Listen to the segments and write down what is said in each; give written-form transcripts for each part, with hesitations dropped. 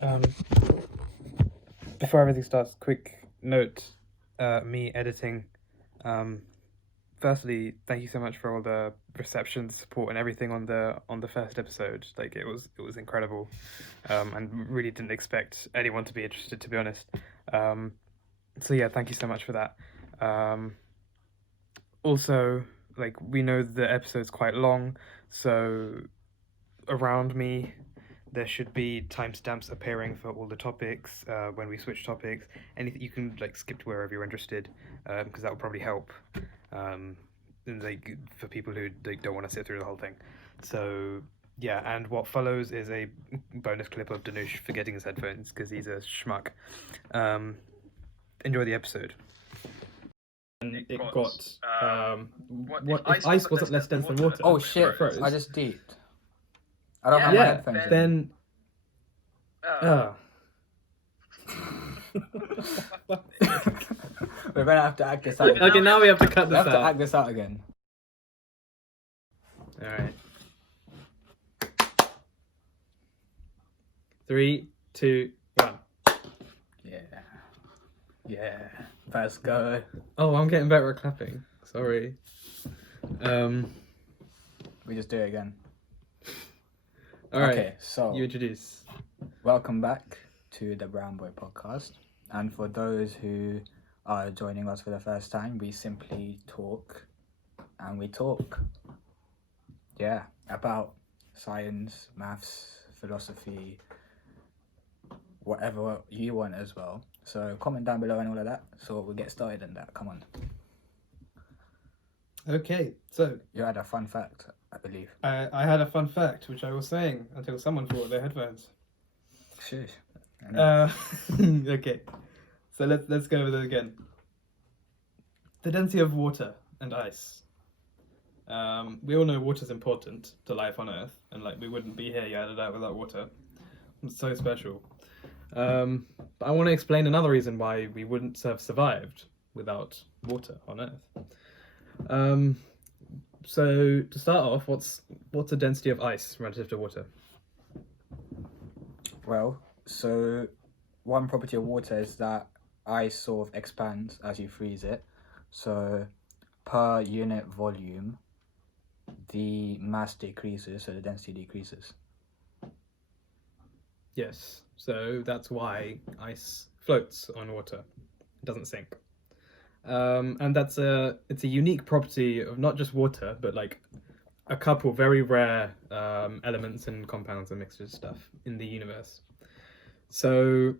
Um, Before everything starts, quick note, me editing. Firstly, thank you so much for all the reception, support, and everything on the first episode. Like it was incredible, and really didn't expect anyone to be interested, to be honest. So yeah, thank you so much for that. Also, like we know the episode's quite long, so around me there should be timestamps appearing for all the topics when we switch topics. Anything you can like skip to wherever you're interested, because that will probably help. Like for people who don't want to sit through the whole thing. So yeah, and what follows is a bonus clip of Danush forgetting his headphones because he's a schmuck. Enjoy the episode. It got what if ice wasn't less dense than water? Oh shit! Froze. I just deeped. I don't have my headphones. Then. We're gonna have to act this out. Okay, now we have to cut We this have to out. act this out again. All right. 3, 2, 1. Yeah. Let's go. Oh, I'm getting better at clapping. Sorry. We just do it again. All right. Okay, so You introduce. welcome back to the Brown Boy Podcast. And for those who are joining us for the first time, we simply talk, and we talk, about science, maths, philosophy, whatever you want as well. So comment down below and all of that. So we'll get started on that. Come on. Okay, so You had a fun fact, I believe. I had a fun fact which I was saying until someone forgot their headphones. Shush. Okay, so let's go over it again. The density of water and ice. We all know water's important to life on Earth, and like we wouldn't be here yet without water. It's so special. But I want to explain another reason why we wouldn't have survived without water on Earth. So to start off, what's the density of ice relative to water? Well, so one property of water is that ice sort of expands as you freeze it. So per unit volume, the mass decreases, so the density decreases. Yes, so that's why ice floats on water. It doesn't sink. And it's a unique property of not just water, but like a couple very rare elements and compounds and mixtures of stuff in the universe. So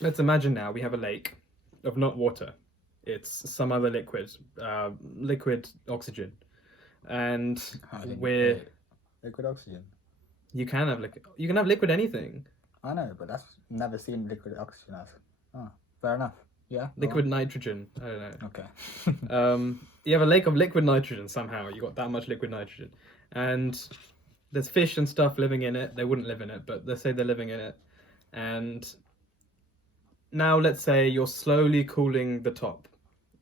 let's imagine now we have a lake of not water. It's some other liquid, liquid oxygen. And we're... Liquid oxygen? You can have liquid anything. I know, but that's never seen liquid oxygen as. Oh, fair enough. Yeah. Liquid nitrogen. I don't know. Okay. You have a lake of liquid nitrogen somehow. You got that much liquid nitrogen, and there's fish and stuff living in it. They wouldn't live in it, but let's say they're living in it. And now let's say you're slowly cooling the top.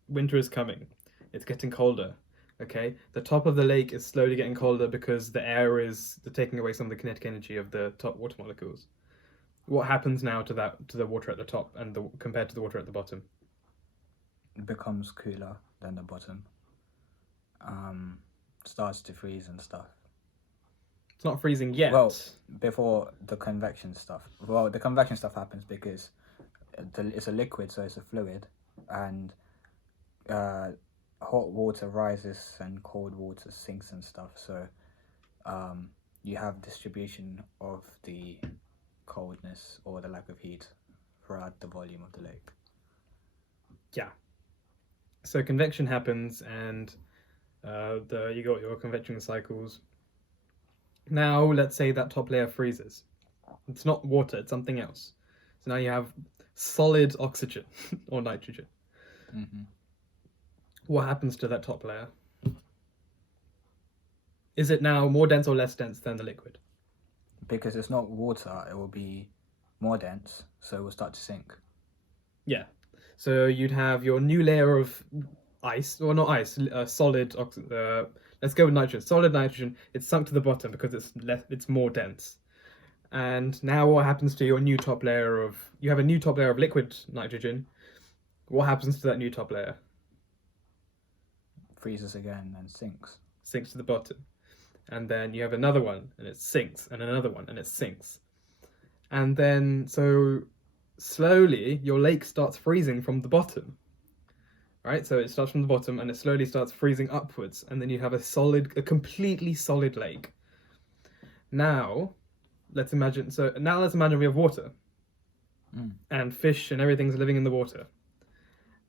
Winter is coming. It's getting colder. Okay, the top of the lake is slowly getting colder because the air is taking away some of the kinetic energy of the top water molecules. What happens now to the water at the top and compared to the water at the bottom? It becomes cooler than the bottom. Starts to freeze and stuff. It's not freezing yet. Well, before the convection stuff. Well, the convection stuff happens because it's a liquid, so it's a fluid, and hot water rises and cold water sinks and stuff. So you have distribution of the coldness or the lack of heat throughout the volume of the lake. Yeah. So convection happens, and you got your convection cycles. Now let's say that top layer freezes. It's not water, it's something else. So now you have solid oxygen or nitrogen. Mm-hmm. What happens to that top layer? Is it now more dense or less dense than the liquid? Because it's not water, it will be more dense, so it will start to sink. Yeah. So you'd have your new layer of ice, or not ice, solid. Let's go with nitrogen. Solid nitrogen. It's sunk to the bottom because it's more dense, And now what happens to your new top layer of... You have a new top layer of liquid nitrogen. What happens to that new top layer? Freezes again and sinks. Sinks to the bottom. And then you have another one, and it sinks, and another one, and it sinks. And then, so slowly, your lake starts freezing from the bottom. Right? So it starts from the bottom, and it slowly starts freezing upwards. And then you have a completely solid lake. Now, let's imagine we have water. And fish and everything's living in the water.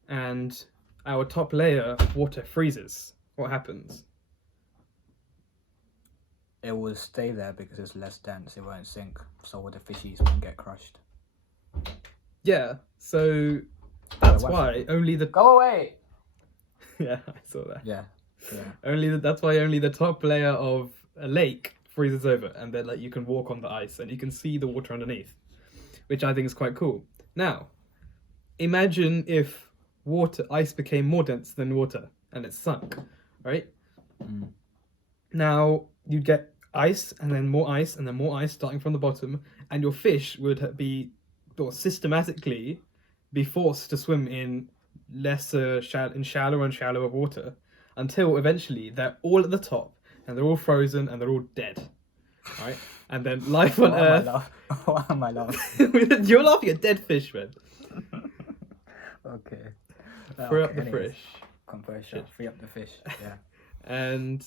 And our top layer of water freezes. What happens? It will stay there because it's less dense. It won't sink, so all the fishies won't get crushed. Yeah, so that's why only the... Go away! Yeah, I saw that. Yeah. That's why only the top layer of a lake freezes over, and then you can walk on the ice and you can see the water underneath, which I think is quite cool. Now, imagine if ice became more dense than water and it sunk, right? Now you'd get ice and then more ice and then more ice starting from the bottom, and your fish would be systematically be forced to swim in shallower and shallower water until eventually they're all at the top and they're all frozen and they're all dead, right? And then life on Earth... Why am I laughing? You're laughing at dead fish, man. Okay. Free up the fish. Composure. Free up the fish. Yeah. And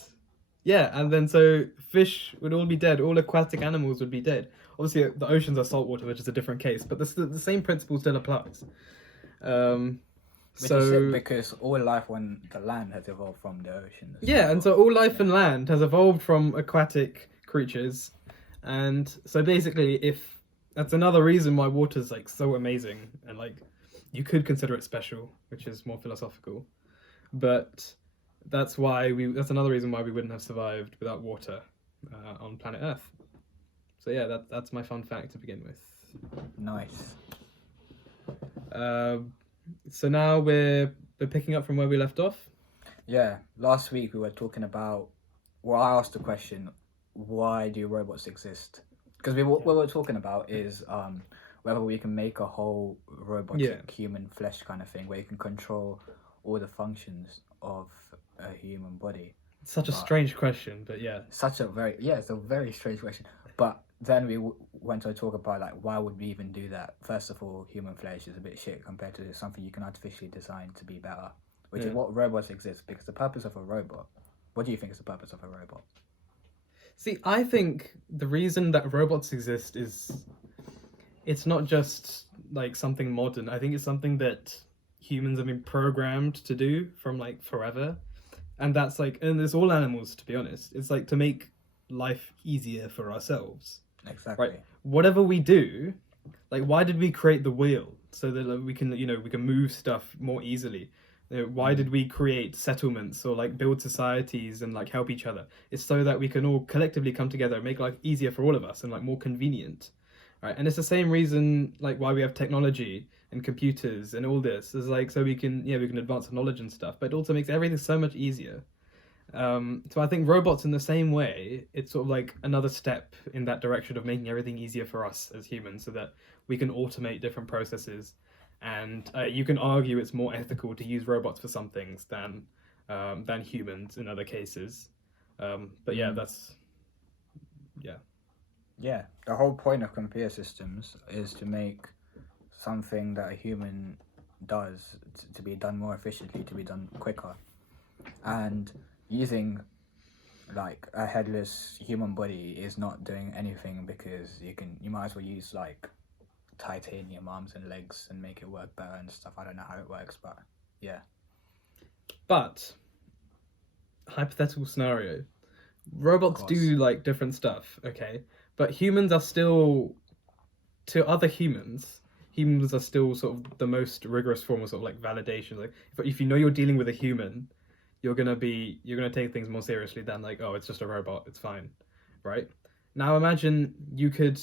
then so fish would all be dead. All aquatic animals would be dead. Obviously, the oceans are saltwater, which is a different case, but the same principle still applies. Which is because all life on the land has evolved from the ocean. Yeah, and so all life on land has evolved from aquatic creatures, and so basically, if that's another reason why water's so amazing, and you could consider it special, which is more philosophical, but that's another reason why we wouldn't have survived without water on planet Earth. So yeah, that's my fun fact to begin with. Nice. So now we're picking up from where we left off. Yeah, last week we were talking about... Well, I asked the question, why do robots exist? Because what we're talking about is whether we can make a whole robotic human flesh kind of thing, where you can control all the functions of a human body. It's such a strange question, but yeah. It's a very strange question. But then we went to talk about why would we even do that? First of all, human flesh is a bit shit compared to something you can artificially design to be better, which is what robots exist. Because the purpose of a robot... What do you think is the purpose of a robot? See, I think the reason that robots exist is it's not just something modern. I think it's something that humans have been programmed to do from forever, and that's and it's all animals, to be honest. It's to make life easier for ourselves. Exactly. Right. Whatever we do, why did we create the wheel? So that we can we can move stuff more easily. Why did we create settlements or build societies and help each other? It's so that we can all collectively come together and make life easier for all of us and more convenient, right? And it's the same reason why we have technology and computers and all this is so we can advance our knowledge and stuff, but it also makes everything so much easier. So I think robots in the same way, it's sort of another step in that direction of making everything easier for us as humans so that we can automate different processes. And you can argue it's more ethical to use robots for some things than humans in other cases. But yeah, that's... Yeah. Yeah, the whole point of computer systems is to make something that a human does to be done more efficiently, to be done quicker. And using a headless human body is not doing anything, because you might as well use titanium arms and legs and make it work better and stuff. I don't know how it works, but yeah. But hypothetical scenario, robots do different stuff, okay, but humans are still, to other humans are still sort of the most rigorous form of sort of validation. If you know you're dealing with a human, you're gonna take things more seriously than oh, it's just a robot, it's fine, right? Now imagine you could,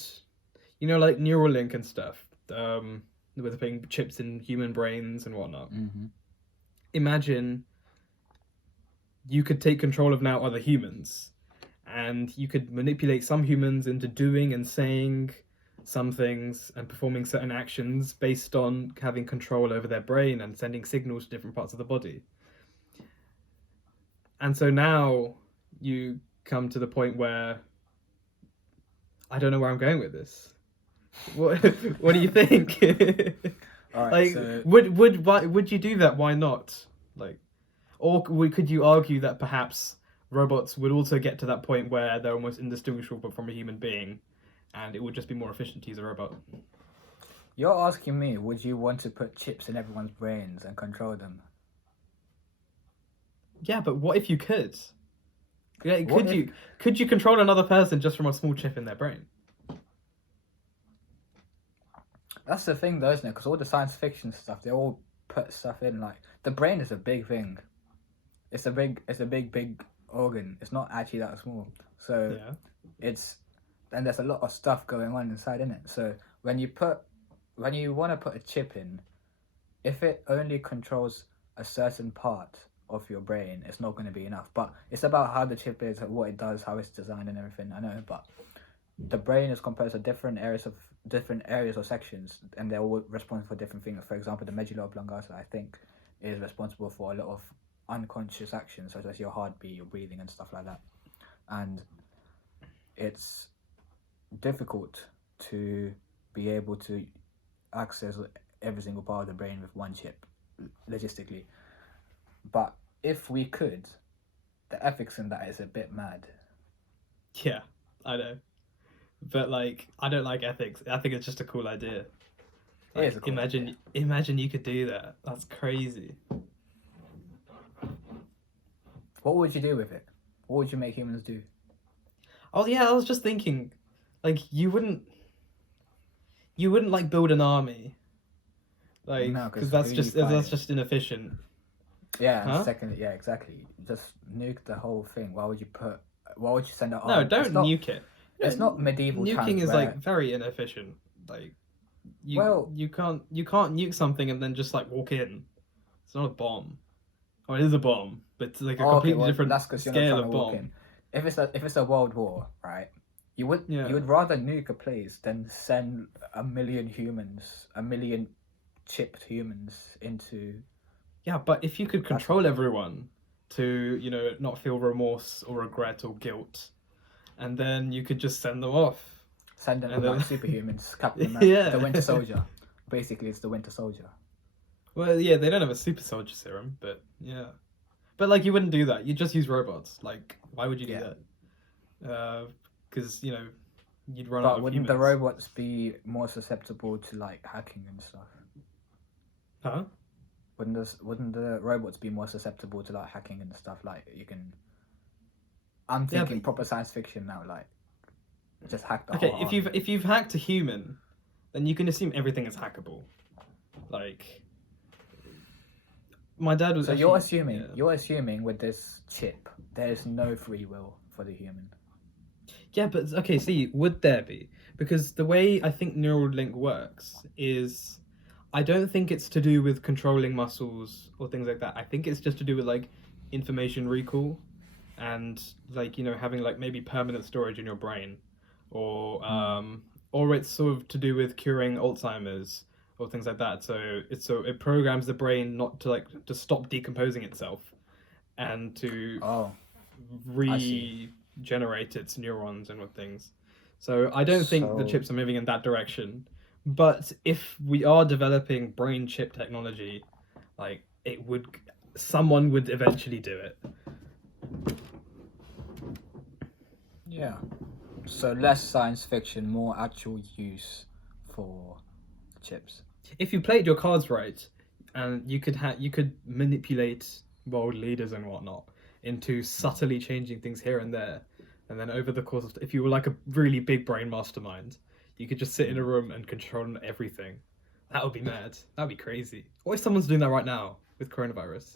Neuralink and stuff, with putting chips in human brains and whatnot. Mm-hmm. Imagine you could take control of now other humans, and you could manipulate some humans into doing and saying some things and performing certain actions based on having control over their brain and sending signals to different parts of the body. And so now you come to the point where I don't know where I'm going with this. What do you think? All right, Like, so would you do that? Why not? Like, or could you argue that perhaps robots would also get to that point where they're almost indistinguishable from a human being, and it would just be more efficient to use a robot? you're asking me, would you want to put chips in everyone's brains and control them? Yeah, but what if you could? Yeah, What could you control another person just from a small chip in their brain? That's the thing, though, isn't it? Because all the science fiction stuff, they all put stuff in. Like, the brain is a big thing. It's a big organ. It's not actually that small. So Yeah. and there's a lot of stuff going on inside, in it. So when you want to put a chip in, if it only controls a certain part of your brain, it's not going to be enough. But it's about how the chip is, what it does, how it's designed, and everything. I know, but the brain is composed of different areas or sections, and they're all responsible for different things. For example, the medulla oblongata, I think, is responsible for a lot of unconscious actions, such as your heartbeat, your breathing, and stuff like that. And it's difficult to be able to access every single part of the brain with one chip, logistically. But if we could, the ethics in that is a bit mad. Yeah, I know. But like, I don't like ethics. I think it's just a cool idea. It is a cool idea. Imagine you could do that. That's crazy. What would you do with it? What would you make humans do? Oh yeah, I was just thinking, like you wouldn't like build an army, like No, 'cause because that's who just you that's fighting? just inefficient. Yeah, and Huh? second, yeah, exactly. Just nuke the whole thing. Why would you send an No, army? don't nuke it. It's not medieval Nuking times is where, like very inefficient. Like you can't nuke something and then just like walk in. It's not a bomb. Oh, it is a bomb, but it's like a completely different that's because you're not scale trying of to walk bomb. in. If it's a world war, right? You would rather nuke a place than send a million chipped humans into. Yeah, but if you could control everyone to, not feel remorse or regret or guilt, and then you could just send them off. Send them And like then- superhumans, Captain America, Yeah. the Winter Soldier. Basically, it's the Winter Soldier. Well, yeah, they don't have a super soldier serum, but yeah. But like, you wouldn't do that. You just use robots. Like, why would you do that? Because you'd run out But of wouldn't the humans. robots be more susceptible to like hacking and stuff? Huh? Wouldn't the robots be more susceptible to like hacking and stuff? Like you can. I'm Yeah, thinking but- proper science fiction now. Like, just hack the Okay, whole. if you've hacked a human, then you can assume everything is hackable. Like, my dad was. So actually- you're assuming with this chip, there's no free will for the human. Yeah, but okay, see, would there be? Because the way I think Neuralink works is, I don't think it's to do with controlling muscles or things like that. I think it's just to do with like information recall, and like having like maybe permanent storage in your brain, or it's sort of to do with curing Alzheimer's or things like that. So it programs the brain not to stop decomposing itself, and to Oh, I see. regenerate its neurons and what things. So I don't think the So- chips are moving in that direction. But if we are developing brain chip technology, like someone would eventually do it. Yeah. So less science fiction, more actual use for chips. If you played your cards right, and you could manipulate world leaders and whatnot into subtly changing things here and there, and then over the course of, if you were like a really big brain mastermind, you could just sit in a room and control everything. That would be mad. That'd be crazy. What if someone's doing that right now with coronavirus?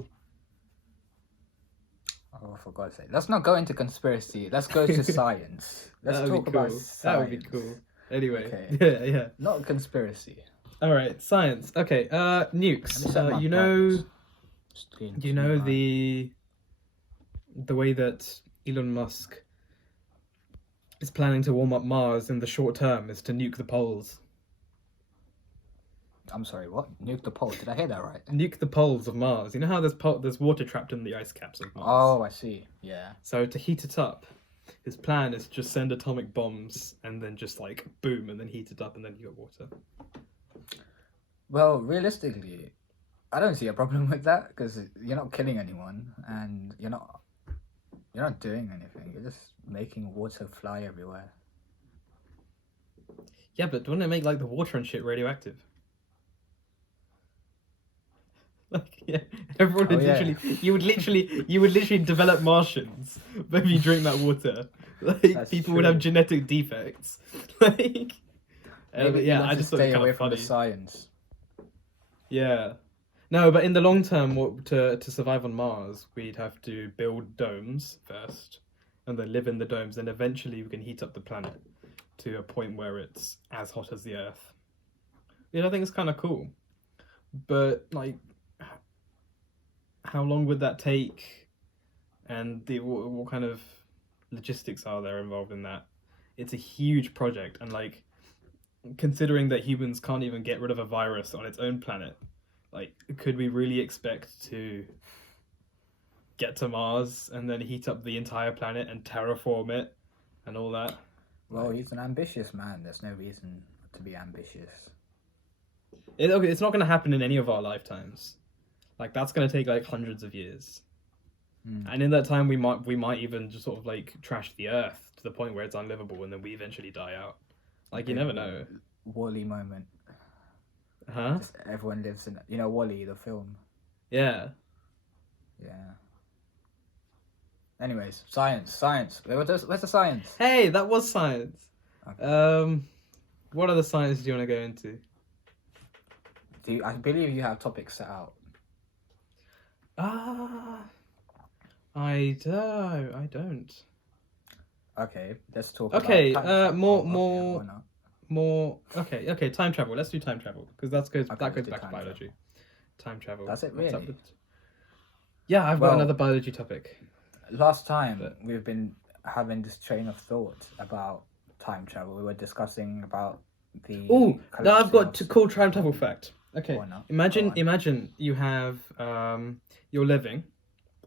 Oh, for God's sake! Let's not go into conspiracy. Let's go to science. Let's That would talk be about cool. science. That would be cool. Anyway, Okay. yeah. Not conspiracy. All right, science. Okay, Let me nukes. set my You know, brightness. Screen you know too bright. the way that Elon Musk is planning to warm up Mars in the short term is to nuke the poles. I'm sorry, what? Nuke the pole? Did I hear that right? Nuke the poles of Mars. You know how there's water trapped in the ice caps of Mars? Oh, I see. Yeah. So to heat it up, his plan is to just send atomic bombs and then just like boom and then heat it up and then you got water. Well, realistically, I don't see a problem with that because you're not killing anyone and you're not doing anything. You're just making water fly everywhere. Yeah, but wouldn't it make like the water and shit radioactive? Like, yeah, everyone would literally, you would literally develop Martians if you drink that water. Like, That's people would true. have genetic defects. Like, but yeah, I just thought it stay was kind away of from funny. the science. Yeah, no, but in the long term, to survive on Mars, we'd have to build domes first, and then live in the domes, and eventually we can heat up the planet to a point where it's as hot as the Earth. Yeah, I think it's kind of cool, but like, how long would that take, and what kind of logistics are there involved in that? It's a huge project, and like, considering that humans can't even get rid of a virus on its own planet, like, could we really expect to get to Mars and then heat up the entire planet and terraform it and all that? Well, he's an ambitious man. There's no reason to be ambitious. It's not going to happen in any of our lifetimes. Like, that's going to take like hundreds of years. And in that time, we might even just sort of like trash the Earth to the point where it's unlivable, and then we eventually die out. Like, you never know. Wall-E moment. Huh? Just everyone lives in, Wall-E, the film. Yeah. Yeah. Anyways, science. Where's the science? Hey, that was science. Okay. What other science do you want to go into? I believe you have topics set out. I don't. Okay, let's talk. Okay, about time more. why not? Okay. Time travel. Let's do time travel because that goes let's back do to time biology. Time travel. That's it, What's up really? Yeah, I've got Well- another biology topic. Last time we've been having this train of thought about time travel. We were discussing about the. Oh, now I've got collapsing a cool time travel fact. Okay, Or not. imagine Go on. imagine you have you're living,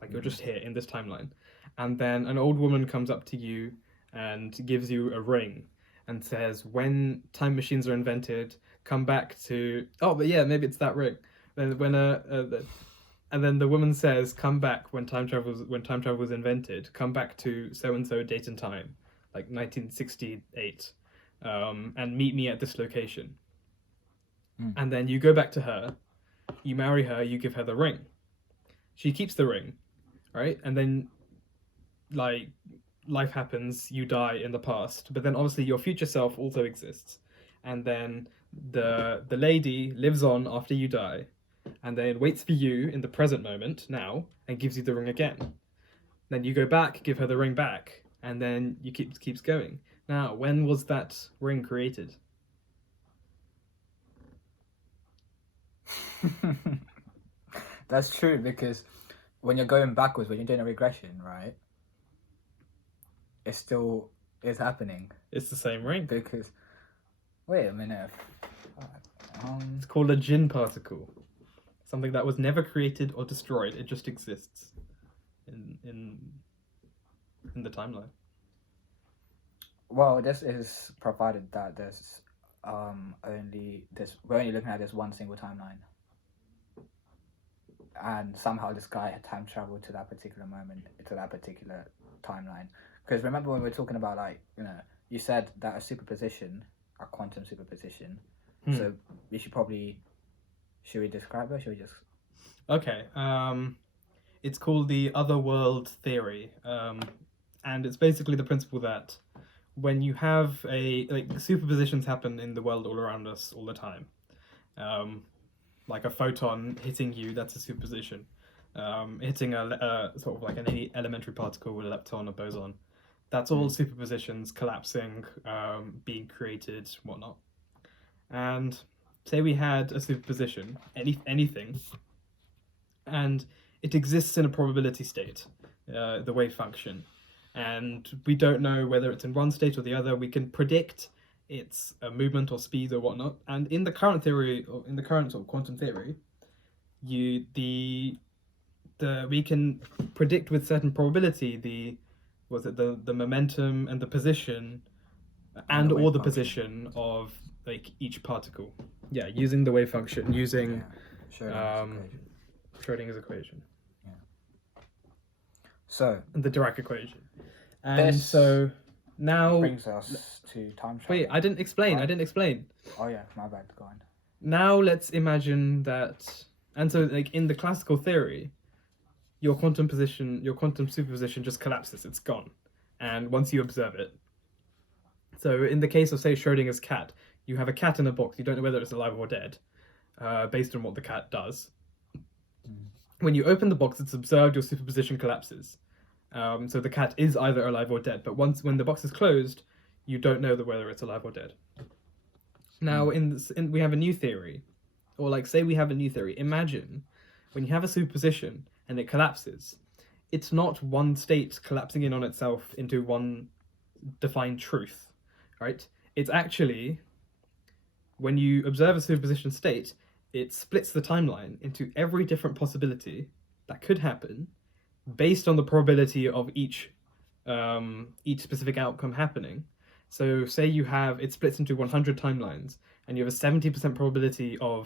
like you're just here in this timeline, and then an old woman comes up to you and gives you a ring and says, when time machines are invented, come back to, oh, but yeah, maybe it's that ring. Then and then the woman says, come back when time travel was invented, come back to so and so date and time, like 1968, and meet me at this location. And then you go back to her, you marry her, you give her the ring. She keeps the ring, right? And then, like, life happens, you die in the past, but then obviously your future self also exists. And then the lady lives on after you die, and then waits for you in the present moment, now, and gives you the ring again. Then you go back, give her the ring back, and then you keeps going. Now, when was that ring created? That's true because when you're going backwards, when you're doing a regression, right? It still is happening It's the same ring. because. Wait a minute. It's called a Jin particle. Something that was never created or destroyed. It just exists in the timeline. Well, this is provided that there's we're only looking at this one single timeline, and somehow this guy had time traveled to that particular moment, to that particular timeline. Because remember when we were talking about, like, you said that a quantum superposition. So we should we describe it? Should we just? Okay. It's called the otherworld theory, and it's basically the principle that when you have superpositions happen in the world all around us all the time, like a photon hitting you, that's a superposition. Hitting a sort of like an elementary particle with a lepton or boson, that's all superpositions collapsing, being created, whatnot. And say we had a superposition, anything, and it exists in a probability state, the wave function, and we don't know whether it's in one state or the other. We can predict its movement or speed or whatnot. And in the current theory, or in the current sort of quantum theory, we can predict with certain probability the momentum and the position and or the position of like each particle. Yeah, using the wave function, using Schrodinger's equation. Yeah. So And the Dirac equation. And this so now brings us to time travel. wait, I didn't explain. Oh yeah, my bad. Go on. Now let's imagine that, and so like in the classical theory, your quantum superposition just collapses. It's gone, and once you observe it. So in the case of say Schrodinger's cat, you have a cat in a box. You don't know whether it's alive or dead, based on what the cat does. When you open the box, it's observed your superposition collapses. So the cat is either alive or dead. But when the box is closed, you don't know whether it's alive or dead. Now, we have a new theory, or like say we have a new theory. Imagine when you have a superposition and it collapses, it's not one state collapsing in on itself into one defined truth, right? It's actually, when you observe a superposition state, it splits the timeline into every different possibility that could happen based on the probability of each specific outcome happening. So say it splits into 100 timelines, and you have a 70% probability so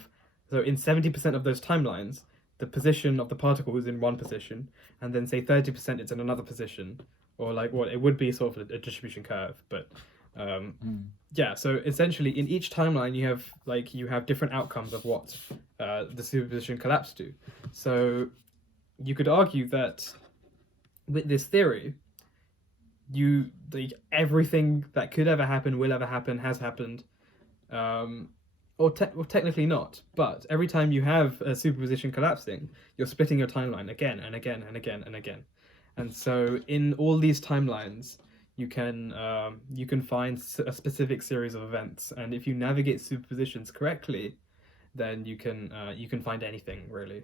in 70% of those timelines, the position of the particle is in one position, and then say 30% it's in another position, or like what it would be sort of a distribution curve. But yeah, so essentially in each timeline you have different outcomes of what the superposition collapsed to. So you could argue that with this theory, everything that could ever happen, will ever happen, has happened, or technically not. But every time you have a superposition collapsing, you're splitting your timeline again and again and again and again. And so in all these timelines, you can find a specific series of events, and if you navigate superpositions correctly, then you can find anything really.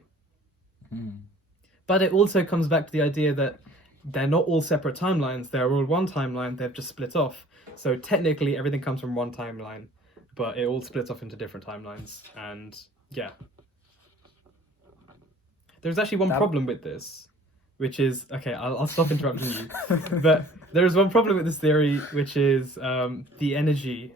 But it also comes back to the idea that they're not all separate timelines. They're all one timeline. They've just split off. So technically, everything comes from one timeline, but it all splits off into different timelines. And yeah, there's actually one problem with this, which is okay. I'll stop interrupting you. But there is one problem with this theory, which is the energy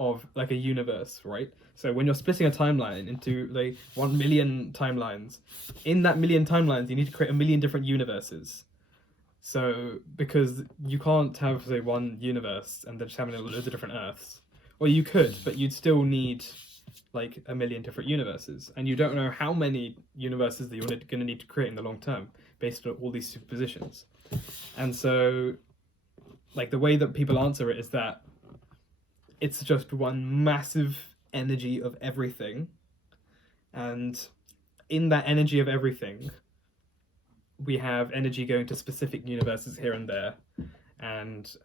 of like a universe, right? So when you're splitting a timeline into like 1 million timelines, in that million timelines, you need to create a million different universes. So because you can't have say one universe and then just having loads of different Earths, or you could, but you'd still need like a million different universes, and you don't know how many universes that you're going to need to create in the long term based on all these superpositions. And so, like the way that people answer it is that it's just one massive energy of everything, and in that energy of everything we have energy going to specific universes here and there, and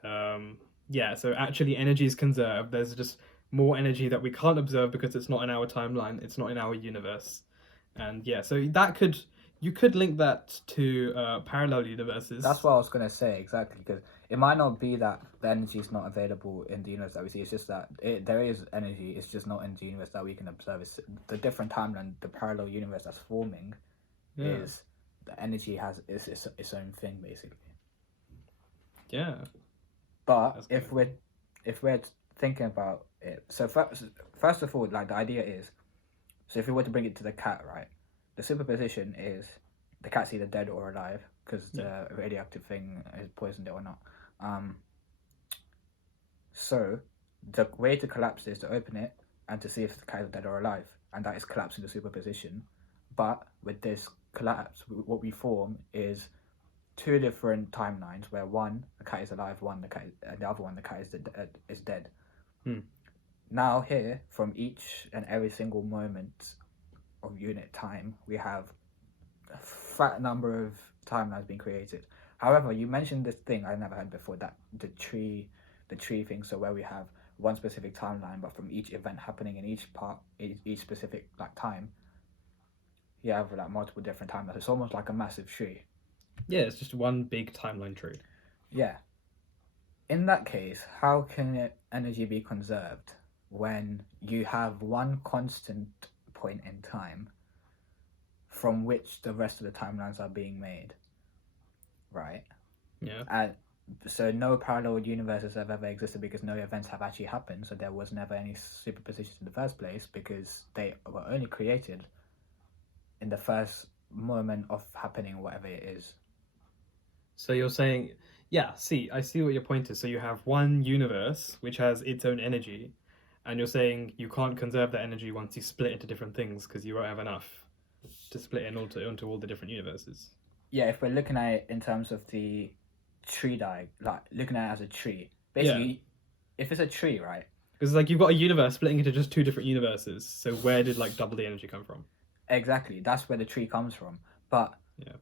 yeah, so actually energy is conserved. There's just more energy that we can't observe because it's not in our timeline, it's not in our universe. And yeah, so you could link that to parallel universes. That's what I was going to say, exactly, because it might not be that the energy is not available in the universe that we see. It's just that there is energy, it's just not in the universe that we can observe. It's the different timeline, the parallel universe that's forming is the energy has its own thing, basically. Yeah. But if we're thinking about it, so first of all, like the idea is, so if we were to bring it to the cat, right? The superposition is the cat's either dead or alive because the radioactive thing has poisoned it or not. So the way to collapse is to open it and to see if the cat is dead or alive, and that is collapsing the superposition. But with this collapse, what we form is two different timelines where one, the cat is alive, the other one, the cat is dead. Now here, from each and every single moment of unit time, we have a fat number of timelines being created. However, you mentioned this thing I never heard before, that the tree thing. So where we have one specific timeline, but from each event happening in each specific like time, you have like multiple different timelines. It's almost like a massive tree. Yeah, it's just one big timeline tree. Yeah. In that case, how can energy be conserved when you have one constant point in time from which the rest of the timelines are being made, right? Yeah. And so no parallel universes have ever existed because no events have actually happened. So there was never any superpositions in the first place because they were only created in the first moment of happening, whatever it is. So you're saying, yeah, see, I see what your point is. So you have one universe which has its own energy, and you're saying you can't conserve that energy once you split into different things because you won't have enough to split into all the different universes. Yeah, if we're looking at it in terms of the tree like looking at it as a tree, Yeah. basically, if it's a tree, right? Because like you've got a universe splitting into just two different universes. So where did like double the energy come from? Exactly, that's where the tree comes from. But Yeah.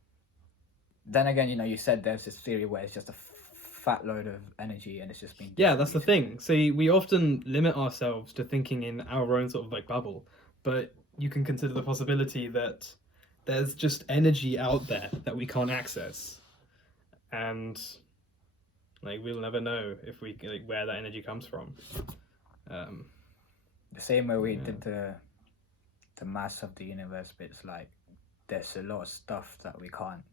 then again, you said there's this theory where it's just a fat load of energy and it's just being Yeah, that's the distributed. thing. See, we often limit ourselves to thinking in our own sort of like bubble, but you can consider the possibility that there's just energy out there that we can't access, and like we'll never know if we like where that energy comes from. The same way we Yeah. did the mass of the universe, but it's like there's a lot of stuff that we can't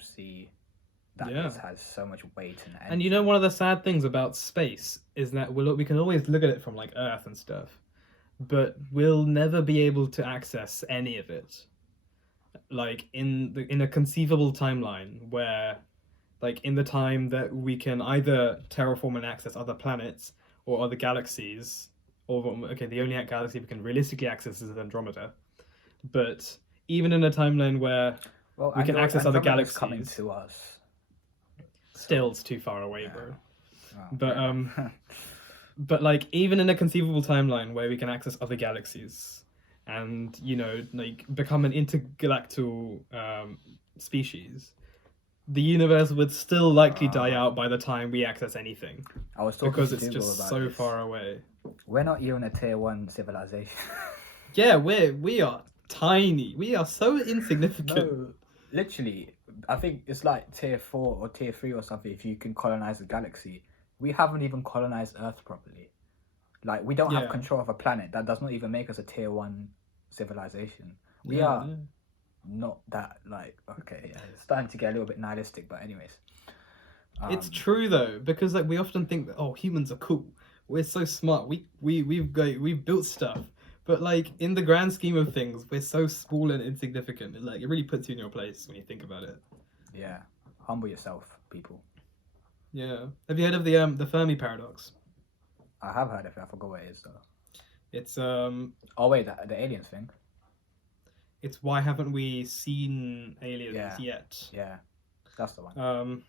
see that Yeah. has so much weight and energy. And you know, one of the sad things about space is that we can always look at it from like Earth and stuff, but we'll never be able to access any of it. Like in a conceivable timeline where, like in the time that we can either terraform and access other planets or other galaxies, or okay, the only galaxy we can realistically access is Andromeda. But even in a timeline where we can access other Andromeda's galaxies, coming to us. still it's too far away, Yeah. bro. Oh, But but like even in a conceivable timeline where we can access other galaxies and like become an intergalactal species, the universe would still likely die out by the time we access anything I was talking because to it's Google just about so this. far away. We're not even a tier 1 civilization. Yeah, we are tiny. We are so insignificant. No, literally, I think it's like tier 4 or tier 3 or something if you can colonize the galaxy. We haven't even colonized Earth properly. Like, we don't have Yeah. control of a planet. That does not even make us a tier 1 civilization. We Yeah, are yeah. not that, like, okay, yeah, it's starting to get a little bit nihilistic, but anyways. It's true though, because like we often think that humans are cool. We're so smart. We've built stuff. But like in the grand scheme of things, we're so small and insignificant. It really puts you in your place when you think about it. Yeah, humble yourself, people. Yeah. Have you heard of the Fermi Paradox? I have heard of it. I forgot what it is though. It's Oh wait, the aliens thing. it's why haven't we seen aliens Yeah. yet? Yeah, that's the one.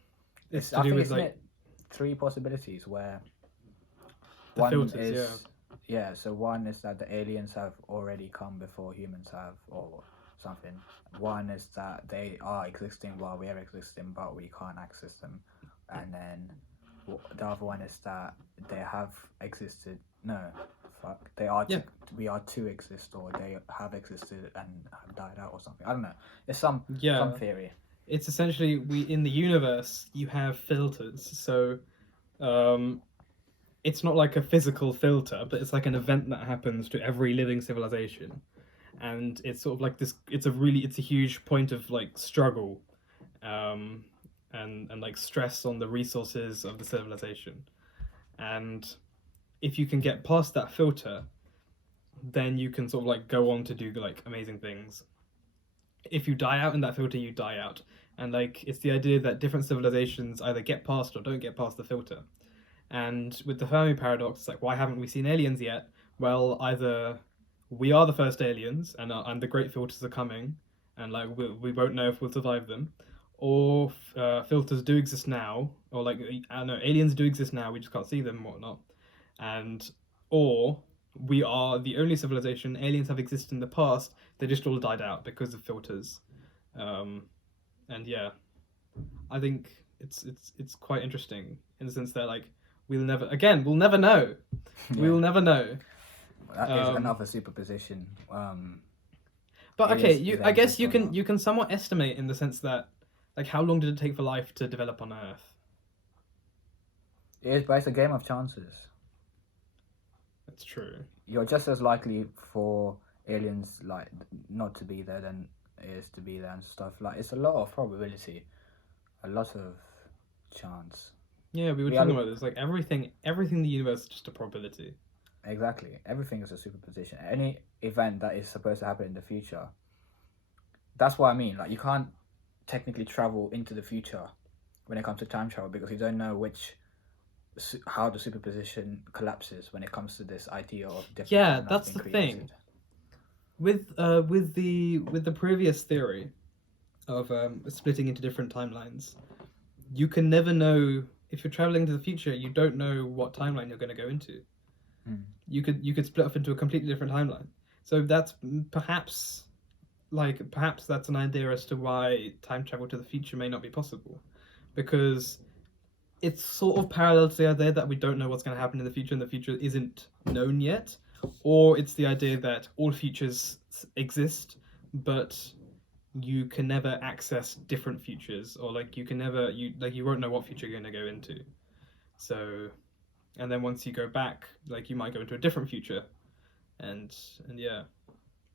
It's I to do think with it's like 3 possibilities where the one filters. is so one is that the aliens have already come before humans have or something. One is that they are existing while we are existing but we can't access them, and then the other one is that they have existed they are we are to exist, or they have existed and have died out or something. I don't know, it's some theory. It's essentially in the universe you have filters, so it's not like a physical filter, but it's like an event that happens to every living civilization, and it's sort of like this. It's a huge point of like struggle, and like stress on the resources of the civilization, and if you can get past that filter, then you can sort of like go on to do like amazing things. If you die out in that filter, you die out, and like it's the idea that different civilizations either get past or don't get past the filter. And with the Fermi paradox, it's like, why haven't we seen aliens yet? Well, either we are the first aliens, and the great filters are coming, and like we won't know if we'll survive them, or filters do exist now, or like I don't know, aliens do exist now, we just can't see them and whatnot, and or we are the only civilization. Aliens have existed in the past; they just all died out because of filters, and yeah, I think it's quite interesting in the sense that like we'll never know. Yeah. We'll never know. That is another superposition. But okay, I guess exist or not. you can somewhat estimate in the sense that like how long did it take for life to develop on Earth? It is, but it's a game of chances. That's true. You're just as likely for aliens like not to be there than it is to be there and stuff. Like it's a lot of probability, a lot of chance. Yeah, we were talking about this. Like everything in the universe is just a probability. Exactly. Everything is a superposition. Any event that is supposed to happen in the future. That's what I mean. Like you can't technically travel into the future when it comes to time travel because you don't know how the superposition collapses when it comes to this idea of different. Yeah, that's the thing. With the previous theory of splitting into different timelines, you can never know if you're traveling to the future. You don't know what timeline you're going to go into. You could split up into a completely different timeline. So that's perhaps that's an idea as to why time travel to the future may not be possible, because it's sort of parallel to the idea that we don't know what's going to happen in the future and the future isn't known yet, or it's the idea that all futures exist, but you can never access different futures, or like you won't know what future you're going to go into. So, and then once you go back, like you might go into a different future, and yeah.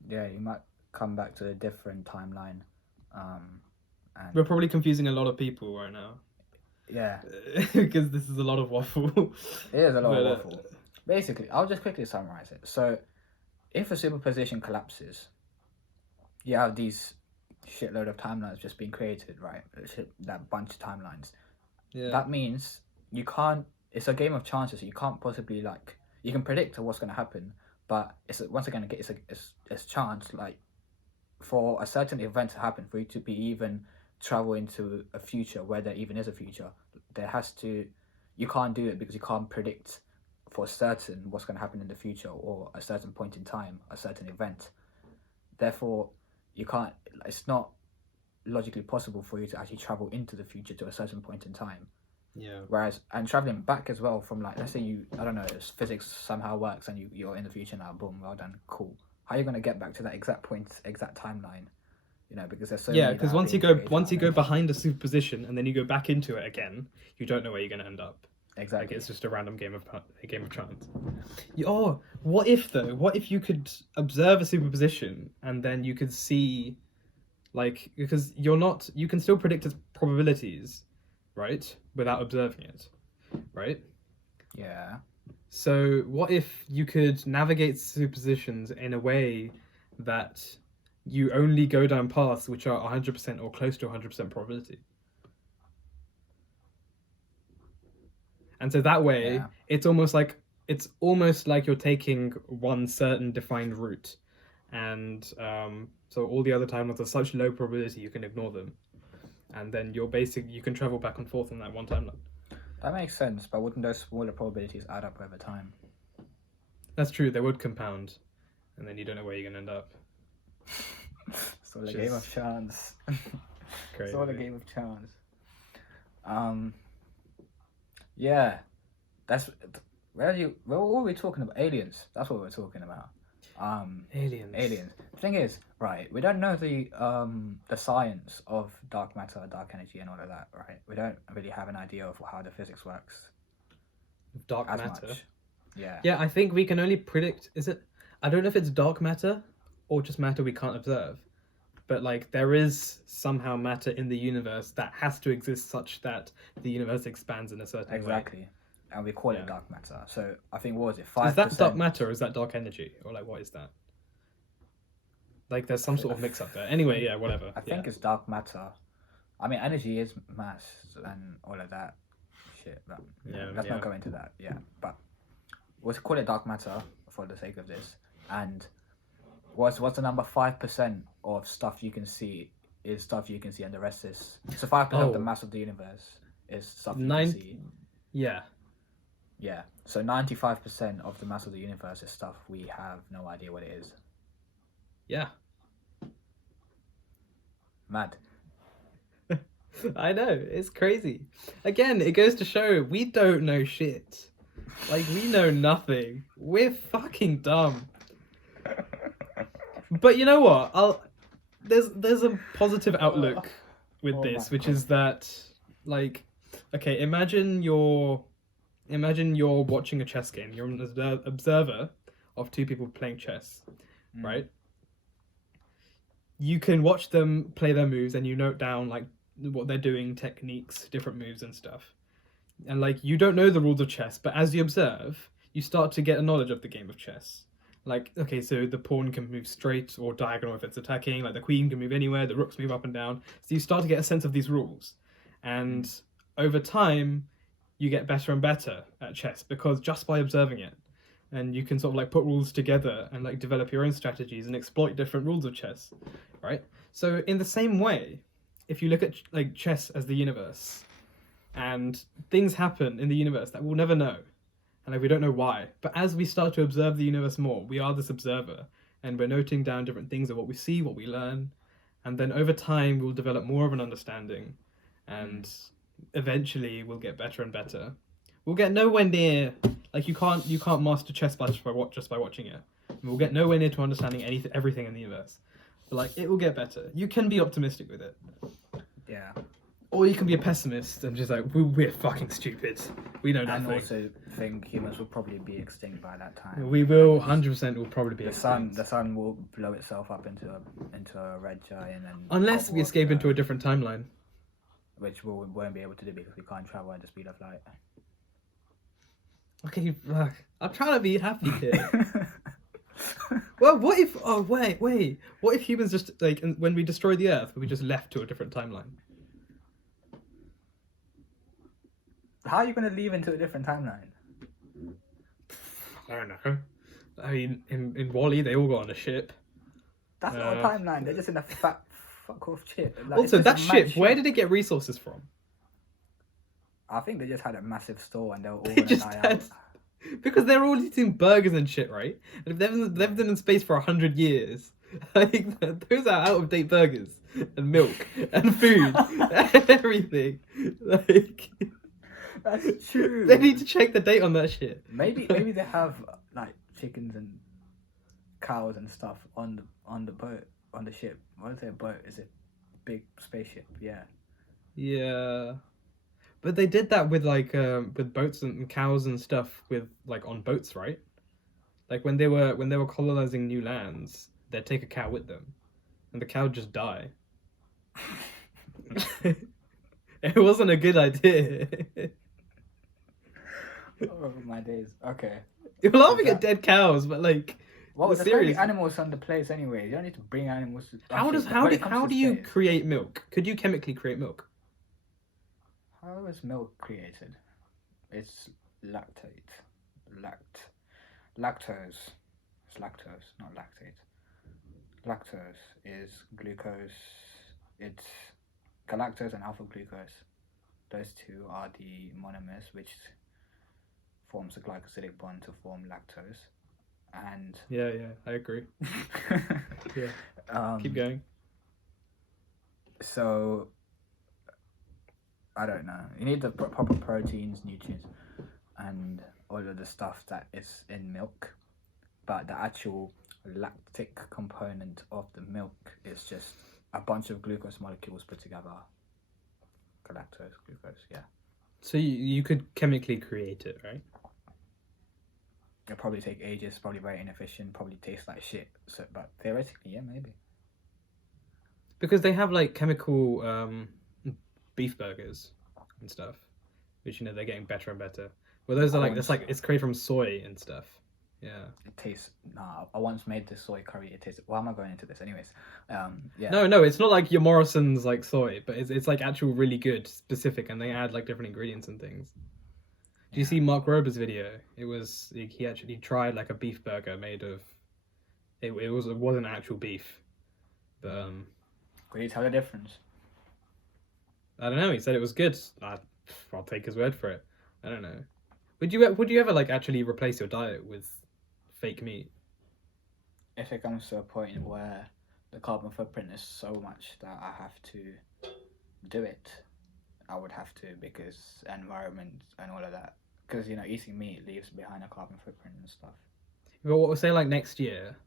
Yeah, you might come back to a different timeline. And We're probably confusing a lot of people right now. Yeah. Because this is a lot of waffle. It is a lot of waffle. Basically, I'll just quickly summarize it. So, if a superposition collapses, you have these shitload of timelines just being created, right? That bunch of timelines. Yeah. That means you can't. It's a game of chances. You can't possibly you can predict what's going to happen, but it's a chance for a certain event to happen, for you to be even travel into a future where there even is a future. You can't do it because you can't predict for certain what's going to happen in the future or a certain point in time, a certain event. Therefore, you can't. It's not logically possible for you to actually travel into the future to a certain point in time. Yeah. Whereas, and traveling back as well from let's say physics somehow works and you're in the future now, boom, well done, cool. How are you going to get back to that exact point, exact timeline? Because there's so many. Yeah, because once you go behind a superposition and then you go back into it again, you don't know where you're going to end up. Exactly. It's just a random game of chance. What if you could observe a superposition and then you could see, because you can still predict its probabilities, right, without observing it, right? Yeah. So what if you could navigate superpositions in a way that you only go down paths which are 100% or close to 100% probability? And so that way, it's almost like you're taking one certain defined route, and so all the other timelines are such low probability you can ignore them, and then you can travel back and forth on that one timeline. That makes sense, but wouldn't those smaller probabilities add up over time? That's true. They would compound, and then you don't know where you're gonna end up. It's all a game of chance. Crazy. It's all a game of chance. Yeah, what were we talking about? Aliens. That's what we're talking about. Aliens. The thing is, right? We don't know the science of dark matter, dark energy, and all of that, right? We don't really have an idea of how the physics works. Dark matter. Much. Yeah. Yeah, I think we can only predict. I don't know if it's dark matter or just matter we can't observe, but there is somehow matter in the universe that has to exist such that the universe expands in a certain way. Exactly. And we call it dark matter. So I think, what was it, 5%? Is that dark matter or is that dark energy? Or what is that? There's some sort of mix up there. Anyway, yeah, whatever. I think it's dark matter. I mean, energy is mass and all of that shit. But let's not go into that. Yeah, but we'll call it dark matter for the sake of this. And what's the number? 5% of stuff you can see is stuff you can see, and the rest is 5% of the mass of the universe is stuff you can see. Yeah. Yeah. So 95% of the mass of the universe is stuff we have no idea what it is. Yeah. Mad. I know, it's crazy. Again, it goes to show we don't know shit. We know nothing. We're fucking dumb. But you know what? There's a positive outlook with this, which is that okay, imagine you're imagine you're watching a chess game. You're an observer of two people playing chess, right? You can watch them play their moves, and you note down like what they're doing, techniques, different moves and stuff. And like you don't know the rules of chess, but as you observe, you start to get a knowledge of the game of chess. Like, okay, so the pawn can move straight or diagonal if it's attacking, like the queen can move anywhere, the rooks move up and down. So you start to get a sense of these rules. And over time, you get better and better at chess because just by observing it. And you can sort of like put rules together and like develop your own strategies and exploit different rules of chess, right? So in the same way, if you look at like chess as the universe, and things happen in the universe that we'll never know, and like we don't know why, but as we start to observe the universe more, we are this observer, and we're noting down different things of what we see, what we learn, and then over time we'll develop more of an understanding, and eventually we'll get better and better. We'll get nowhere near, like you can't master chess just by watching it. We'll get nowhere near to understanding everything in the universe, but like it will get better. You can be optimistic with it. Yeah. Or you can be a pessimist and just like, we're fucking stupid. We know nothing. And also think humans will probably be extinct by that time. We will, 100% will probably be extinct. The sun will blow itself up into a red giant. Unless we escape into a different timeline. Which we won't be able to do because we can't travel at the speed of light. Okay, I'm trying to be happy here. Well, what if... Oh, wait. What if humans just, like, when we destroy the Earth, we just left to a different timeline? How are you going to leave into a different timeline? I don't know. I mean, in Wall-E, they all got on a ship. That's not a timeline. They're just in a fat fuck off ship. Like, also, that ship, where did it get resources from? I think they just had a massive store and they were all They going to just die had... out. Because they're all eating burgers and shit, right? And if they've been in space for 100 years, like those are out of date burgers and milk and food and everything. Like that's true. They need to check the date on that shit. Maybe they have like chickens and cows and stuff on the boat, on the ship. What is it? A boat? Is it big spaceship? Yeah. Yeah. But they did that with like with boats and cows and stuff with like on boats, right? Like when they were colonizing new lands, they'd take a cow with them, and the cow would just die. It wasn't a good idea. Oh my days. Okay. You're laughing at dead cows, but like, well, there's only animals on the place anyway. You don't need to bring animals. How do you create milk? Could you chemically create milk? How is milk created? It's lactose. It's lactose, not lactate. Lactose is glucose. It's galactose and alpha glucose. Those two are the monomers, which forms a glycosidic bond to form lactose. And yeah, I agree. Yeah. Keep going. So I don't know. You need the proper proteins, nutrients, and all of the stuff that is in milk. But the actual lactic component of the milk is just a bunch of glucose molecules put together. Galactose, glucose, yeah. So you could chemically create it, right? It'll probably take ages, probably very inefficient, probably taste like shit. So, but theoretically, yeah, maybe. Because they have like chemical beef burgers and stuff, which they're getting better and better. Well, those are like it's created from soy and stuff. Yeah. It tastes. Nah, I once made this soy curry. It tastes. Why am I going into this, anyways? Yeah. No, it's not like your Morrison's like soy, but it's like actual really good, specific, and they add like different ingredients and things. Do you see Mark Rober's video? It was he actually tried like a beef burger made of. It wasn't actual beef, but Could you tell the difference? I don't know. He said it was good. I'll take his word for it. I don't know. Would you ever like actually replace your diet with fake meat? If it comes to a point where the carbon footprint is so much that I have to do it, I would have to, because environment and all of that. Because eating meat leaves behind a carbon footprint and stuff. But what we'll say like next year,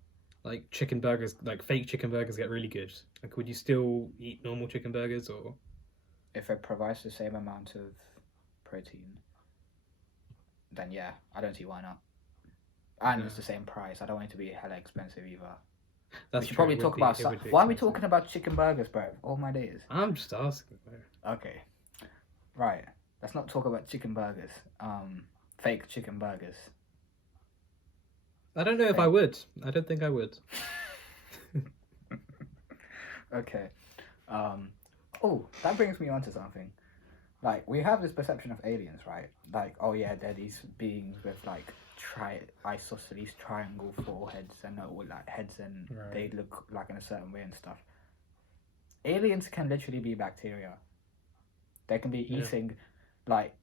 like chicken burgers, like fake chicken burgers get really good. Like, would you still eat normal chicken burgers or? If it provides the same amount of protein then yeah, I don't see why not. And Yeah. it's the same price. I don't want it to be hella expensive either. That's We should true, probably it would talk be- about it stuff. would be Why are we expensive. talking about chicken burgers, bro? All my days. I'm just asking, bro. Okay. Right. Let's not talk about chicken burgers. Fake chicken burgers. I don't know if I would. I don't think I would. Okay. Oh, that brings me on to something. Like, we have this perception of aliens, right? Like, oh yeah, they're these beings with like isosceles triangle foreheads and like heads, and Right. they look like in a certain way and stuff. Aliens can literally be bacteria. They can be Yeah. eating, like,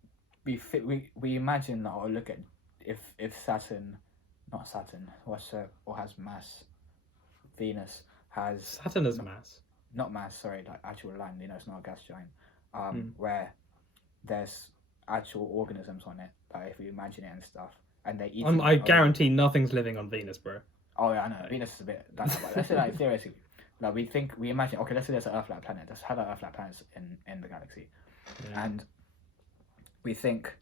we imagine or look at if Saturn, not Saturn, or has mass. Venus has Saturn is mass. not mass, sorry, like actual land, you know, it's not a gas giant, Mm. where there's actual organisms on it, like if we imagine it and stuff, and they eat I guarantee nothing's living on Venus, bro. Oh yeah, I know, Venus is a bit, but let's say like theoretically, like we imagine, okay, let's say there's an Earth-like planet, there's other Earth-like planets in the galaxy, Yeah. and we think,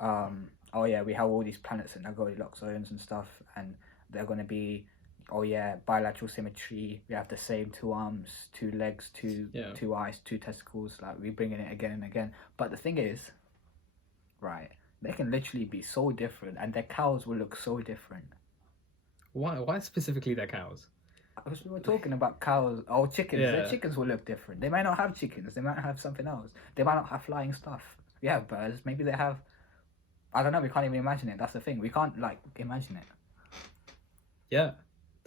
oh yeah, we have all these planets in the Goldilocks zones and stuff, and they're going to be, oh yeah, bilateral symmetry. We have the same 2 arms, 2 legs, two eyes, 2 testicles. Like, we bring in it again and again. But the thing is, right, they can literally be so different, and their cows will look so different. Why specifically their cows? Because we were talking about cows or chickens. Yeah. Their chickens will look different. They might not have chickens. They might have something else. They might not have flying stuff. We have birds. Maybe they have. I don't know. We can't even imagine it. That's the thing. We can't like imagine it. Yeah.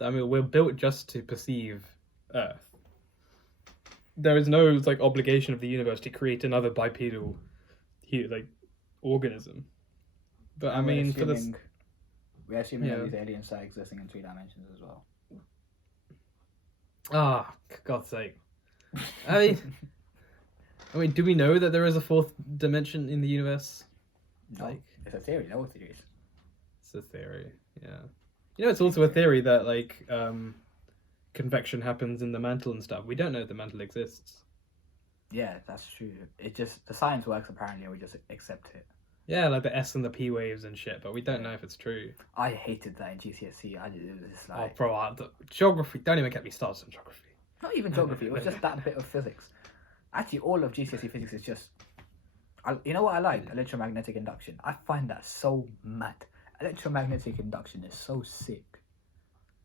I mean, we're built just to perceive Earth. There is no like obligation of the universe to create another bipedal, like, organism. But I And mean, for this, we're assuming that Yeah. these aliens are existing in 3 dimensions as well. for God's sake. I mean, do we know that there is a 4th dimension in the universe? No, Like, it's a theory. They're all theories. it's a theory. Yeah. You know, it's also a theory that like convection happens in the mantle and stuff. We don't know if the mantle exists. Yeah, that's true. It just the science works apparently, and we just accept it. Yeah, like the S and the P waves and shit, but we don't know if it's true. I hated that in GCSE. It was just like Geography. Don't even get me started on geography. not even geography. It was just that bit of physics. Actually, all of GCSE physics is just. You know what I like? Electromagnetic induction. I find that so mad. Electromagnetic induction is so sick.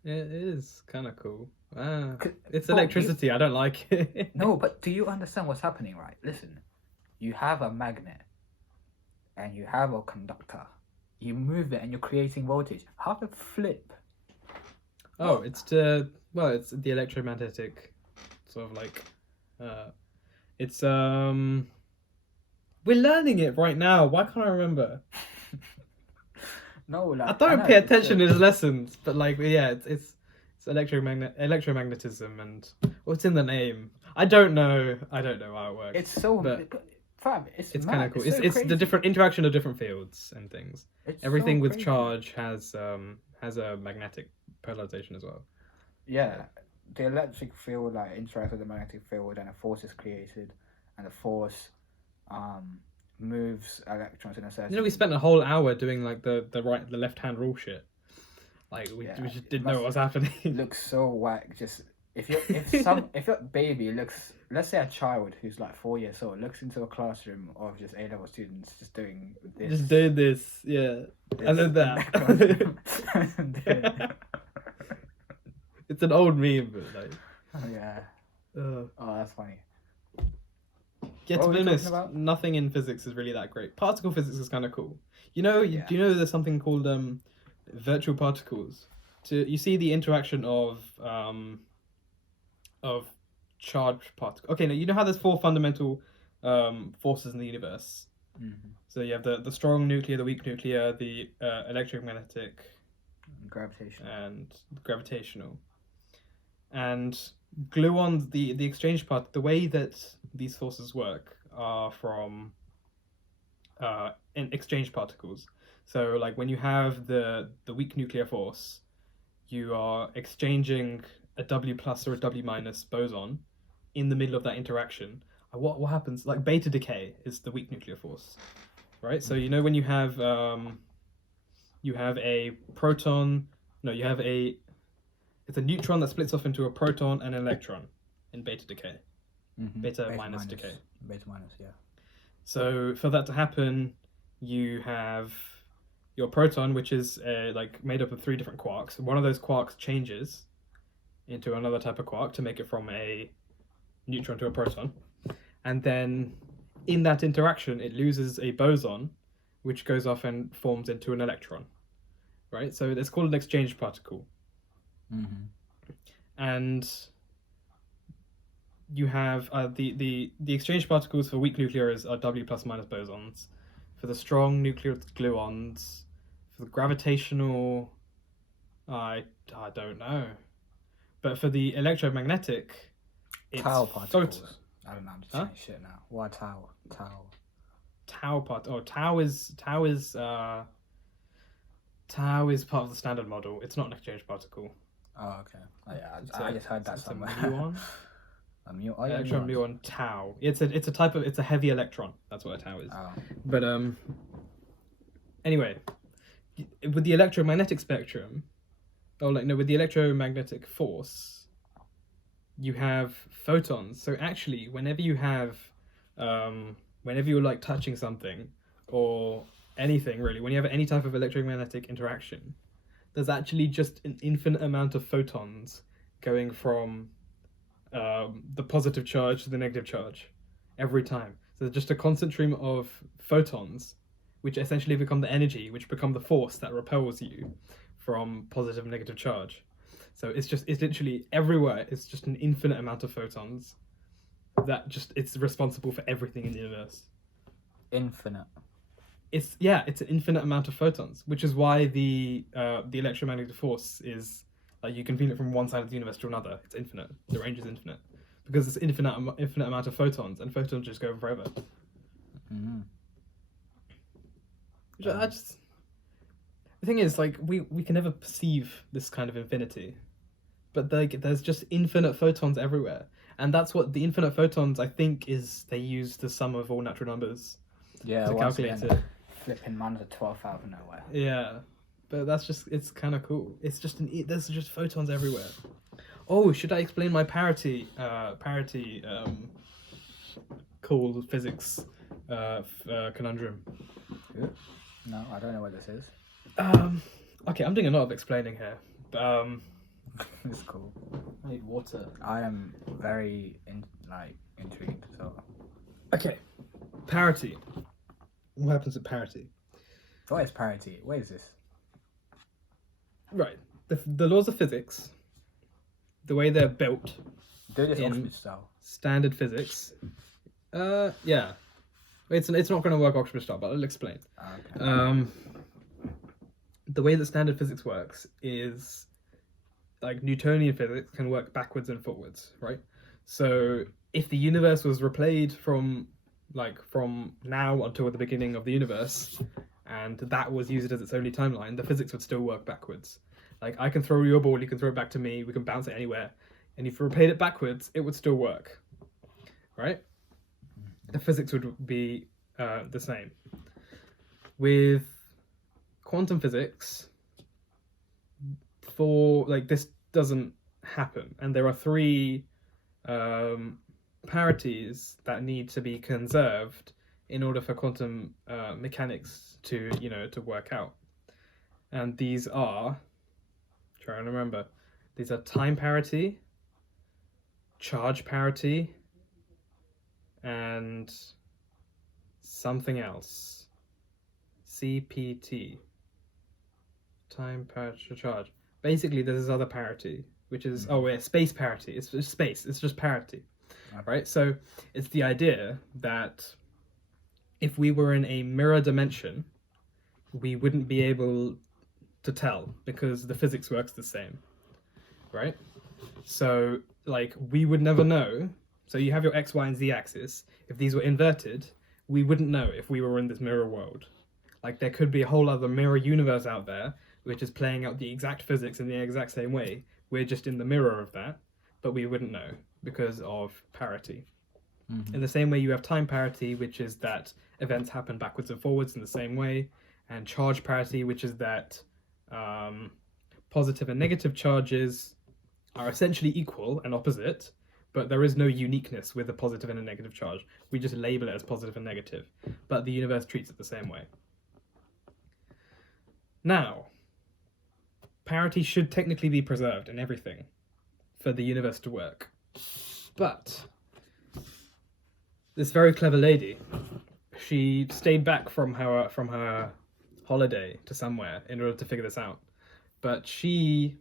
It is kind of cool. It's But electricity. I don't like it. No, but do you understand what's happening, right? Listen, you have a magnet and you have a conductor. You move it and you're creating voltage. How the flip? Oh, it's the electromagnetic sort of like it's we're learning it right now. Why can't I remember? No, like I don't know, pay it's attention in lessons, but like yeah, it's electromagnetism and what's in the name? I don't know how it works. It's so but fam, it's kind mad. of cool. It's, so It's crazy. the different interaction of different fields and things. It's Everything so with crazy. charge has a magnetic polarization as well. Yeah, the electric field like interacts with the magnetic field, and a force is created, and the force moves electrons in a certain. You know, we spent a whole hour doing like the left hand rule shit. Like we Yeah, just it didn't know what was happening. looks so whack. Just if your baby looks, let's say a child who's like 4 years old looks into a classroom of just A-level students just doing this, Just doing this, yeah, and then that. It's an old meme, but like, Yeah. uh, Oh, that's funny. yeah. What To were be we honest, talking about? nothing in physics is really that great. Particle physics is kind of cool. You know, Yeah. do you know there's something called virtual particles? You see the interaction of charged particles. Okay, now you know how there's 4 fundamental forces in the universe. Mm-hmm. So you have the strong nuclear, the weak nuclear, the electromagnetic, Gravitation. and gravitational. And gluons, the exchange part, the way that these forces work are from in exchange particles. So like when you have the weak nuclear force, you are exchanging a W plus or a W minus boson in the middle of that interaction. What happens? Like beta decay is the weak nuclear force, right? So you know when you have you have a proton. No, you have a. It's a neutron that splits off into a proton and an electron in beta decay. Beta minus decay. Beta minus, yeah. So for that to happen, you have your proton, which is like made up of 3 different quarks. One of those quarks changes into another type of quark to make it from a neutron to a proton. And then in that interaction, it loses a boson, which goes off and forms into an electron. Right? So it's called an exchange particle. And you have the exchange particles for weak nuclears are W plus minus bosons. For the strong nuclear gluons, for the gravitational, I don't know. But for the electromagnetic, it's tau particles. I don't know. I'm just saying shit now. Why tau? Tau part. Oh, tau is part of the standard model. It's not an exchange particle. Oh, okay. Oh, yeah, I just heard that somewhere. A muon. Electron muon tau. It's a type of. It's a heavy electron. That's what a tau is. Oh. But anyway, with the electromagnetic spectrum, with the electromagnetic force, you have photons. So actually, whenever you're like touching something or anything really, when you have any type of electromagnetic interaction, there's actually just an infinite amount of photons going from the positive charge to the negative charge every time. So there's just a constant stream of photons, which essentially become the energy, which become the force that repels you from positive and negative charge. So it's literally everywhere. It's just an infinite amount of photons it's responsible for everything in the universe. Infinite. It's an infinite amount of photons, which is why the electromagnetic force is like you can feel it from one side of the universe to another. It's infinite. The range is infinite because it's infinite amount of photons, and photons just go forever. The thing is, like we can never perceive this kind of infinity, but like there's just infinite photons everywhere, and that's what the infinite photons I think is. They use the sum of all natural numbers. Yeah, to calculate it. Flipping man's a 12th out of nowhere. Yeah, but it's kind of cool. It's just there's just photons everywhere. Oh, should I explain my parity cool physics conundrum? No, I don't know what this is. Okay, I'm doing a lot of explaining here. But, it's cool. I need water. I am very intrigued. So. Okay, parity. What happens at parity? What is parity? What is this? Right. The laws of physics, the way they're built. Do this Oxford style. Standard physics. Yeah. It's not going to work Oxford style, but I'll explain. Okay. The way that standard physics works is like Newtonian physics can work backwards and forwards, right? So if the universe was replayed from now until the beginning of the universe, and that was used as its only timeline, the physics would still work backwards. Like I can throw you a ball, you can throw it back to me, we can bounce it anywhere, and if you replayed it backwards, it would still work, right? The physics would be the same. With quantum physics, this doesn't happen, and there are 3 parities that need to be conserved in order for quantum mechanics to work out. And these are, trying to remember, these are time parity, charge parity, and something else. CPT. Time parity charge. Basically, there's this other parity, which is space parity. It's just space. It's just parity. Right? So it's the idea that if we were in a mirror dimension, we wouldn't be able to tell because the physics works the same. Right? So we would never know. So you have your X, Y, and Z axis. If these were inverted, we wouldn't know if we were in this mirror world. There could be a whole other mirror universe out there which is playing out the exact physics in the exact same way. We're just in the mirror of that, but we wouldn't know because of parity. In the same way you have time parity, which is that events happen backwards and forwards in the same way, and charge parity, which is that positive and negative charges are essentially equal and opposite, but there is no uniqueness with a positive and a negative charge. We just label it as positive and negative, but the universe treats it the same way. Now, parity should technically be preserved in everything for the universe to work. But this very clever lady, she stayed back from her holiday to somewhere in order to figure this out. But she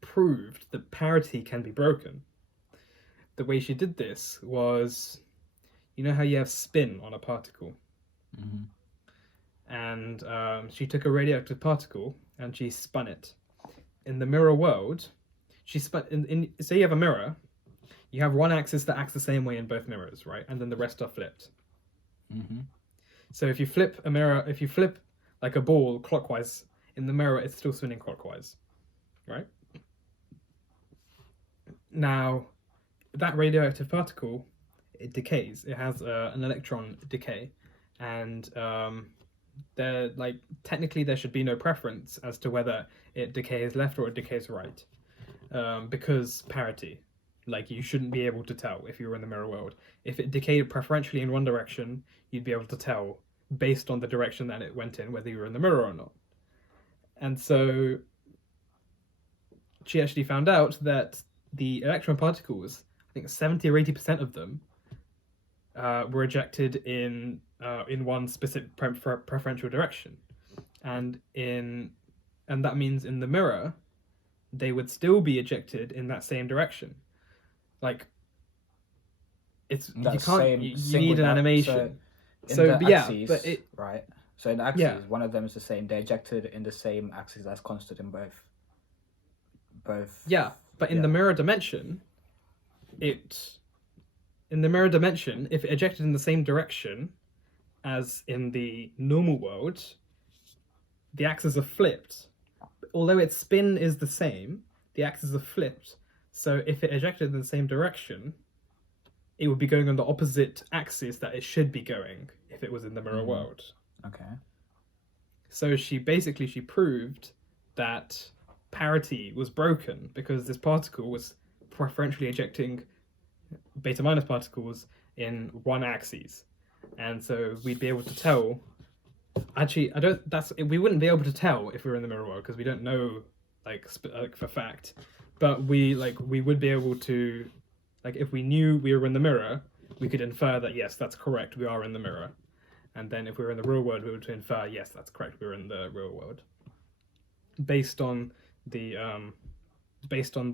proved that parity can be broken. The way she did this was, you know how you have spin on a particle? Mm-hmm. And she took a radioactive particle and she spun it. In the mirror world, she spun say you have a mirror, you have one axis that acts the same way in both mirrors, right? And then the rest are flipped. Mm-hmm. So if you flip a mirror, if you flip like a ball clockwise in the mirror, it's still spinning clockwise, right? Now, that radioactive particle, it decays. It has an electron decay, and technically there should be no preference as to whether it decays left or it decays right, because parity. Like, you shouldn't be able to tell if you were in the mirror world. If it decayed preferentially in one direction, you'd be able to tell based on the direction that it went in whether you were in the mirror or not. And so she actually found out that the electron particles, I think 70 or 80% of them, were ejected in one specific preferential direction, and that means in the mirror, they would still be ejected in that same direction. Like, it's you can't you need an animation. So yeah, axes, but it right. So in the axes, yeah. one of them is the same. They're ejected in the same axis as constant in both. Yeah, but in the mirror dimension, if it ejected in the same direction as in the normal world, the axes are flipped. Although its spin is the same, the axes are flipped. So if it ejected in the same direction, it would be going on the opposite axis that it should be going if it was in the mirror world. Okay. So she proved that parity was broken because this particle was preferentially ejecting beta minus particles in one axis, and so we'd be able to tell. Actually, we wouldn't be able to tell if we were in the mirror world because we don't know like for fact, but we would be able to, like, if we knew we were in the mirror, we could infer that yes, that's correct, we are in the mirror, and then if we were in the real world, we would infer yes, that's correct, we were in the real world, based on the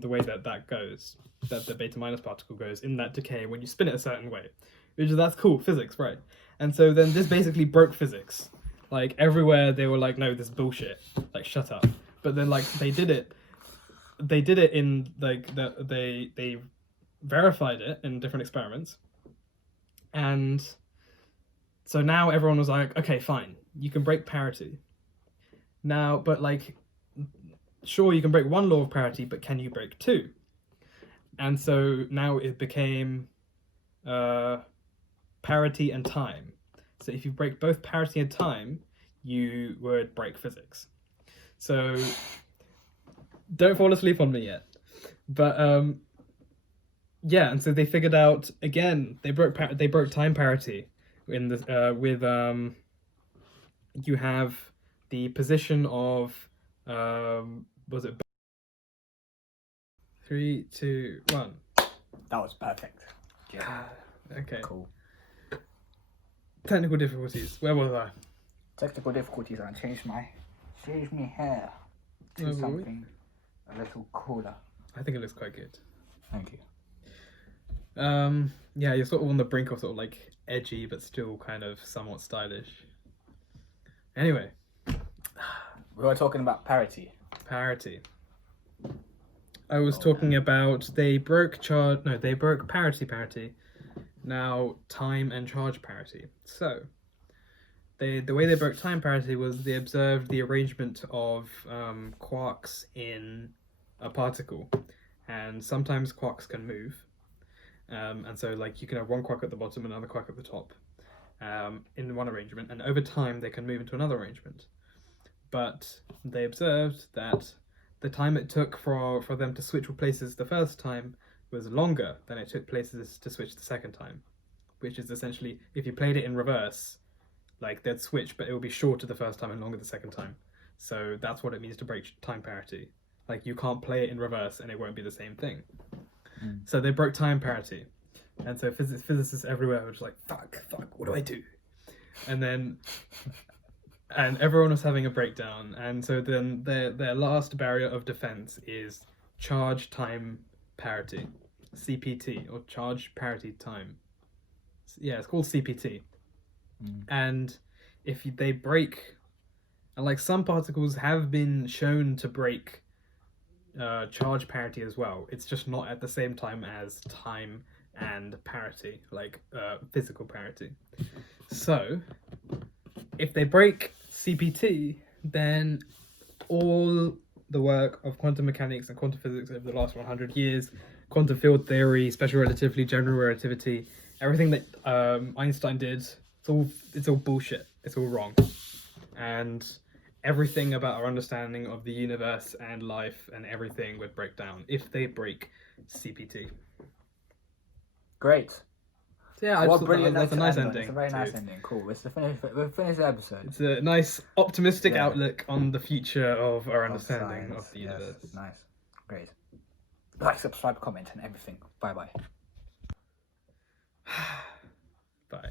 way that goes, that the beta minus particle goes in that decay when you spin it a certain way, that's cool, physics, right? And so then this basically broke physics. Like, everywhere they were like, no, this is bullshit, like, shut up. But then, like, they did it in, like, they verified it in different experiments, and so now everyone was like, okay, fine, you can break parity now, but like, sure, you can break one law of parity, but can you break two? And so now it became parity and time. So if you break both parity and time, you would break physics. So don't fall asleep on me yet. But yeah, and so they figured out, again, they broke time parity in the with you have the position of was it 3, 2, 1? That was perfect. Yeah. Okay. Cool. Technical difficulties. Where was I? Technical difficulties. I changed my hair to something a little cooler. I think it looks quite good. Thank you. Yeah, you're sort of on the brink of sort of like edgy, but still kind of somewhat stylish. Anyway, we were talking about parity. Parity. I was talking about they broke parity. Now time and charge parity. So the way they broke time parity was they observed the arrangement of quarks in a particle, and sometimes quarks can move, and so like you can have one quark at the bottom and another quark at the top, in one arrangement, and over time they can move into another arrangement. But they observed that the time it took for them to switch places the first time was longer than it took places to switch the second time, which is essentially, if you played it in reverse, like they'd switch, but it would be shorter the first time and longer the second time. So that's what it means to break time parity. Like you can't play it in reverse and it won't be the same thing. So they broke time parity. And so physicists everywhere were just like, fuck, what do I do? And then, and everyone was having a breakdown. And so then their last barrier of defense is charge time parity, CPT, or charge parity time. Yeah, it's called CPT. And if they break, and like some particles have been shown to break charge parity as well. It's just not at the same time as time and parity, like physical parity. So if they break CPT, then all the work of quantum mechanics and quantum physics over the last 100 years, quantum field theory, special relativity, general relativity, everything that Einstein did, it's all bullshit. It's all wrong. And everything about our understanding of the universe and life and everything would break down if they break CPT. Great. So yeah, What brilliant! That's a nice ending. ending. It's a very nice ending. Cool. We've finished the episode. It's a nice optimistic outlook on the future of our understanding of the universe. Nice. Great. Like, subscribe, comment, and everything. Bye. Bye.